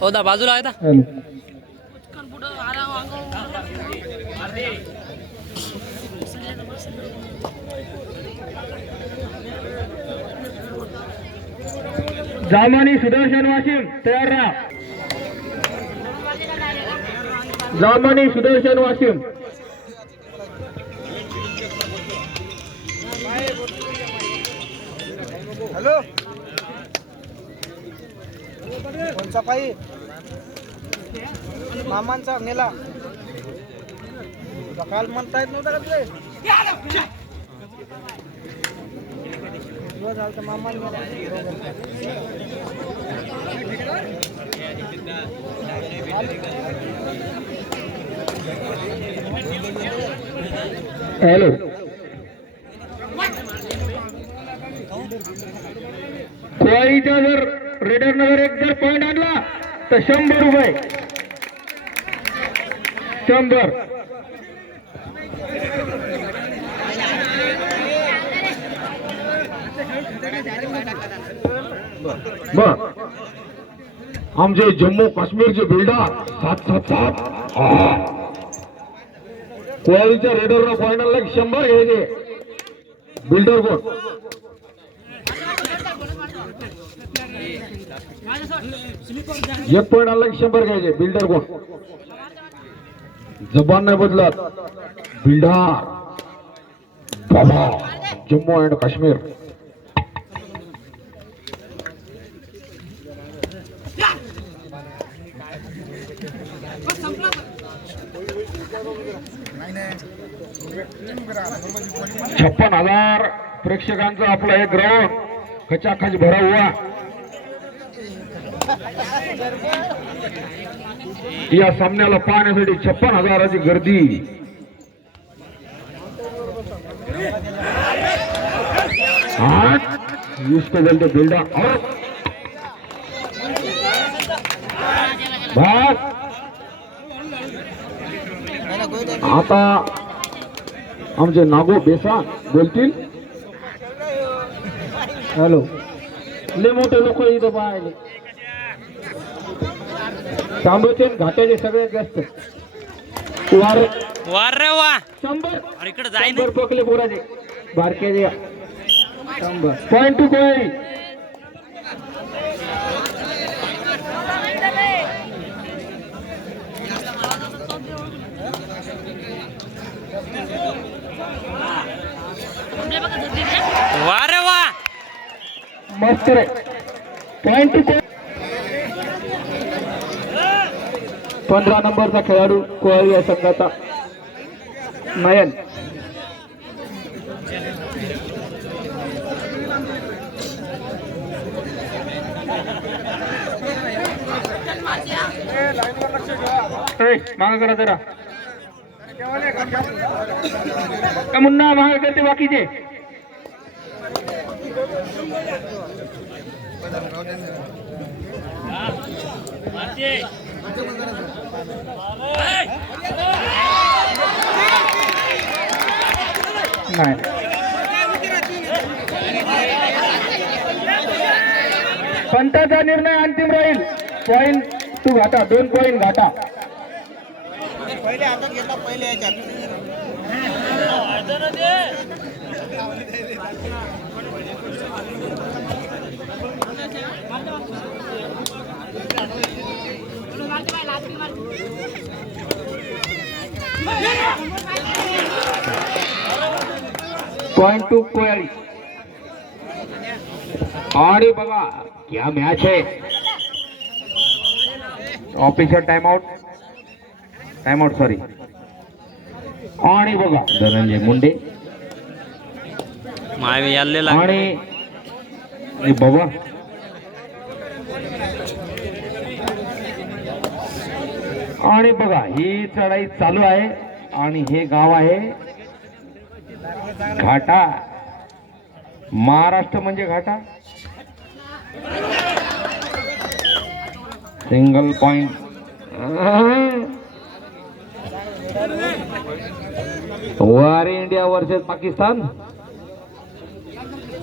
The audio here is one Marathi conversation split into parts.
हो दा बाजूला आहे दा जामणी सुदर्शन वाशिम तयार राहा. जामणी सुदर्शन वाशिम हॅलो कोणचा पायी मामांचा नेला काल म्हणता येत नव्हता का तुले दिवस झालं तर मामा हॅलो कोळीचा जर रेडर नगर एक जर पॉइंट आणला तर 100 रुपये 100. बर आमचे जम्मू काश्मीरचे बिल्डर 777 कोळीच्या रेडरला पॉइंट आणला 100 घ्यायचे. बिल्डर कोण एक पॉइंट आला 100 घ्यायचे. बिल्डर कोण जबान नाही बदलत. बिल्डर बाबा जम्मू अँड काश्मीर. छप्पन 1000 प्रेक्षकांचं आपलं हे ग्राउंड खचाखच भरा हुआ. या सामन्याला पाहण्यासाठी 56,000ची गर्दी. बिल्डर आता आमचे नागो बेसा बोलतील. हॅलो लय मोठे लोक इथं पाहिले तांबूचे घाट्याचे सगळ्यात जास्त वार रे वा 100. अरे इकडे जाय ना पकले पोराचे बारक्याचे 100 पॉइंट टू कोळी. वा रे वा मस्त रे. पॉइंट टू 15 नंबरचा खेळाडू कोळी या संघाचा नयन. माग करा जरा मुन्ना माग करते बाकीचे. नाही पंताचा निर्णय अंतिम राहील. पॉइंट तू घाटा 2 पॉइंट घाटा. पहिले हातात घेतला पहिले याच्यात पॉइंट टू कोळी. आणि बघा क्या मॅच आहे. Official timeout sorry. आणि बघा धनंजय मुंडे माय याल्लेला आणि बाबा आणि बघा ही चढाई चालू आहे. आणि हे गाव आहे घाटा. महाराष्ट्र म्हणजे घाटा. Single point. वार इंडिया वर्सेस पाकिस्तान.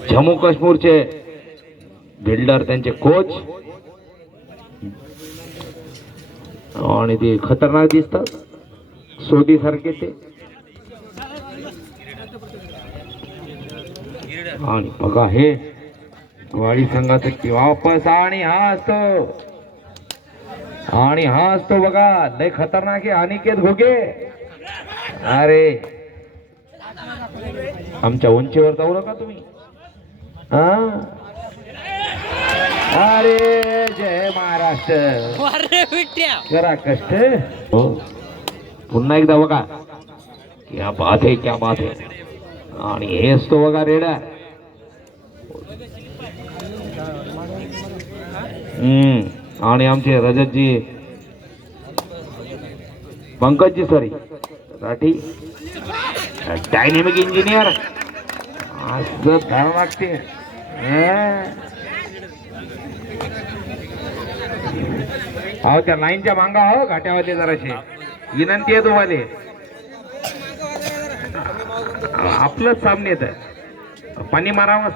जम्मू काश्मीरचे बिल्डर त्यांचे कोच आणि ते खतरनाक दिसतात सोडी सारखे ते आणि बघा हे वाडी संघाचं की वापस आणि हा असतो बघा लय खतरनाक आहे अनिकेत घोगे अरे आमच्या उंचीवर जाऊ नका तुम्ही हा अरे जय महाराष्ट्र वारे विट्या करा कष्ट हो पुन्हा एकदा बघा क्या बात आहे क्या बात आहे आणि हेच तो बघा रेडा आणि आमचे रजतजी पंकजजी सॉरी राठी डायनेमिक इंजिनियर असं धाव लागते अहो त्या लाईनच्या मांगा हो घाट्यावरती जराशी विनंती आहे तुम्हाला आपलंच सामने येत पाणी मारावं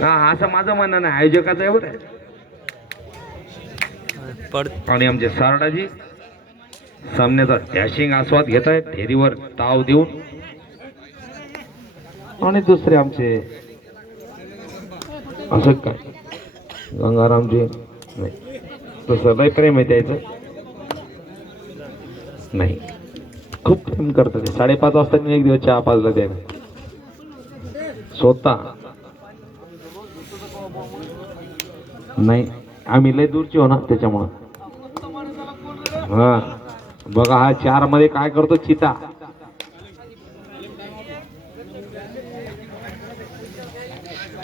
हा असं माझं म्हणणं नाही आयोजकाचं एवढं आहे आणि आमचे सारडाजी सामन्याचा डॅशिंग आस्वाद घेत आहेत ढेरीवर ताव देऊन आणि दुसरे आमचे असं काय गंगारामजी नाही तसं लय प्रेम आहे त्याचं नाही खूप प्रेम करतात ते 5:30 वाजता एक दिवस चहा पाजला त्याने स्वतः नाही आम्ही लय दूरची हो ना त्याच्यामुळं हा बघा हा 4 मध्ये काय करतो चिता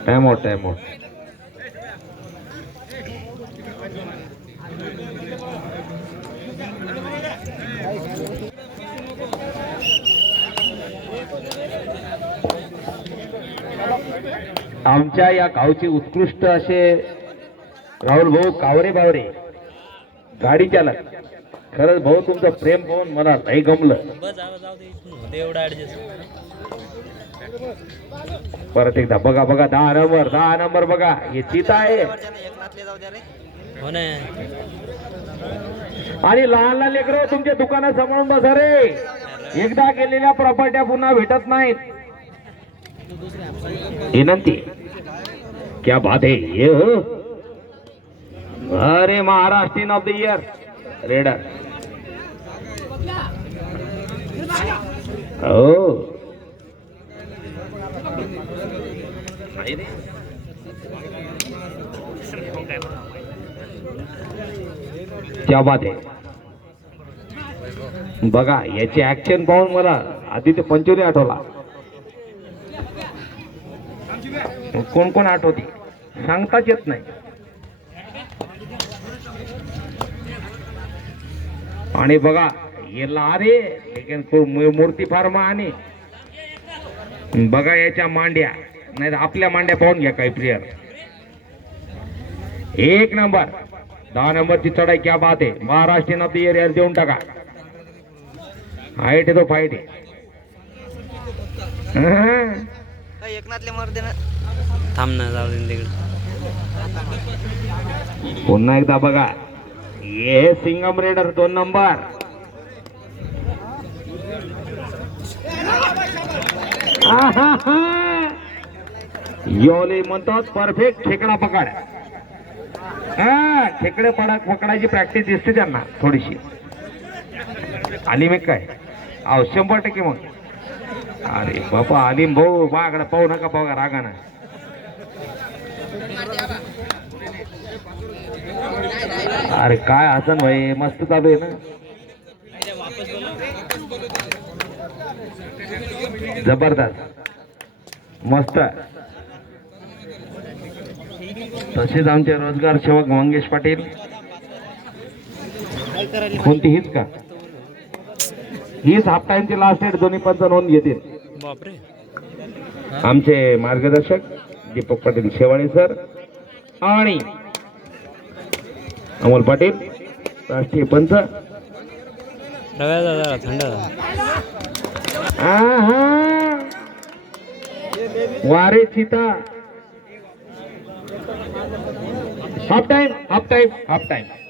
टाइम आउट आमच्या या गावचे उत्कृष्ट असे राहुल भाऊ कावरे बावरे गाडी चालक खरंच भाऊ तुमचं प्रेम पाहून मला लय गमलं परत एकदा बघा 10 नंबर बघा हे चिता आहे आणि लहान लेकरं तुमच्या दुकानात समोरून बसा रे एकदा गेलेल्या प्रॉपर्ट्या पुन्हा भेटत नाहीत विनंती क्या बात है ये हो अरे Maharashtrian of the year raider हो क्या बात आहे बघा याची ऍक्शन पाहून मला आधी ते पंचोली आठवला कोण आठवते सांगताच येत नाही आणि बघा याला अरे लेकिन मूर्ती फार आणि बघा याच्या मांड्या नाही आपल्या मांड्या पाहून घ्या काही प्लेयर 1 नंबर 10 नंबरची चढाई क्या बात आहे महाराष्ट्रीयन ऑफ द इयर यार देऊन टाका हाईट आहे तो फाईट आहे एकनाथले मार दे ना थांब ना जाऊ दे पुन्हा एकदा बघा ये सिंगम रेडर 2 नंबर योले म्हणतात परफेक्ट खेकडा पकड खेकडे पकडायची प्रॅक्टिस दिसते त्यांना थोडीशी आलिम एक काय 100% मग अरे बाबा आलिम भाऊ बाकडे पाहू नका बघा रागाना अरे काय हसन भाई मस्त चालू आहे ना जबरदस्त मस्त तसेच आमचे रोजगार सेवक मंगेश पाटील कोणती हीच का हीच हाफ टाइमची लास्ट डेट दोन्ही पंच नोंद घेतील बापरे आमचे मार्गदर्शक दीपक पाटील शेवाळे सर आणि अमोल पाटील राष्ट्रीय पंच रव्याचा जरा थंड वारे चिता half time half time half time